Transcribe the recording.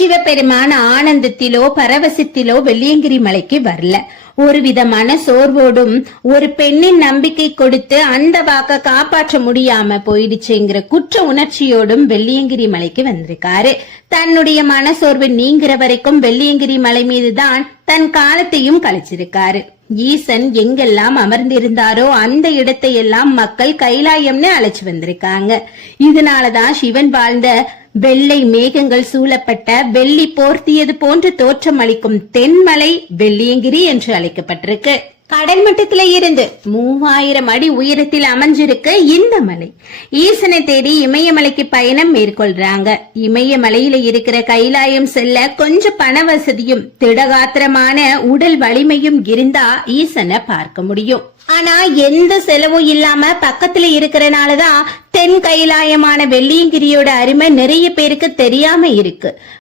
சிவபெருமான் ஆனந்தத்திலோ பரவசத்திலோ வெள்ளியங்கிரி மலைக்கு வரல. ஒரு விதமான சோர்வோடும் ஒரு பெண்ணின் நம்பிக்கை கொடுத்து அந்த வாக்க காப்பாற்ற முடியாம போயிடுச்சுங்கிற குற்ற உணர்ச்சியோடும் வெள்ளியங்கிரி மலைக்கு வந்திருக்காரு. தன்னுடைய மனசோர்வு நீங்கிற வரைக்கும் வெள்ளியங்கிரி மலை மீதுதான் தன் காலத்தையும் கழிச்சிருக்காரு. ஈசன் எங்கெல்லாம் அமர்ந்திருந்தாரோ அந்த இடத்தை எல்லாம் மக்கள் கைலாயம்னு அழைச்சு வந்திருக்காங்க. இதனாலதான் சிவன் வாழ்ந்த வெள்ளை மேகங்கள் சூழப்பட்ட வெள்ளி போர்த்தியது போன்று தோற்றம் அளிக்கும் தென்மலை வெள்ளியங்கிரி என்று அழைக்கப்பட்டிருக்கு. கடல் மட்டத்தில இருந்து 3000 அடி உயரத்தில் அமைஞ்சிருக்கு இந்த மலை. ஈசனை தேடி இமயமலைக்கு பயணம் மேற்கொள்றாங்க. இமயமலையில இருக்கிற கைலாயம் செல்ல கொஞ்சம் பண வசதியும் திடகாத்திரமான உடல் வலிமையும் இருந்தா ஈசனை பார்க்க முடியும். ஆனா எந்த செலவும் இல்லாம பக்கத்துல இருக்கறனாலதான் தென் கைலாயமான வெள்ளியங்கிரியோட அருமை நிறைய பேருக்கு தெரியாம இருக்கு.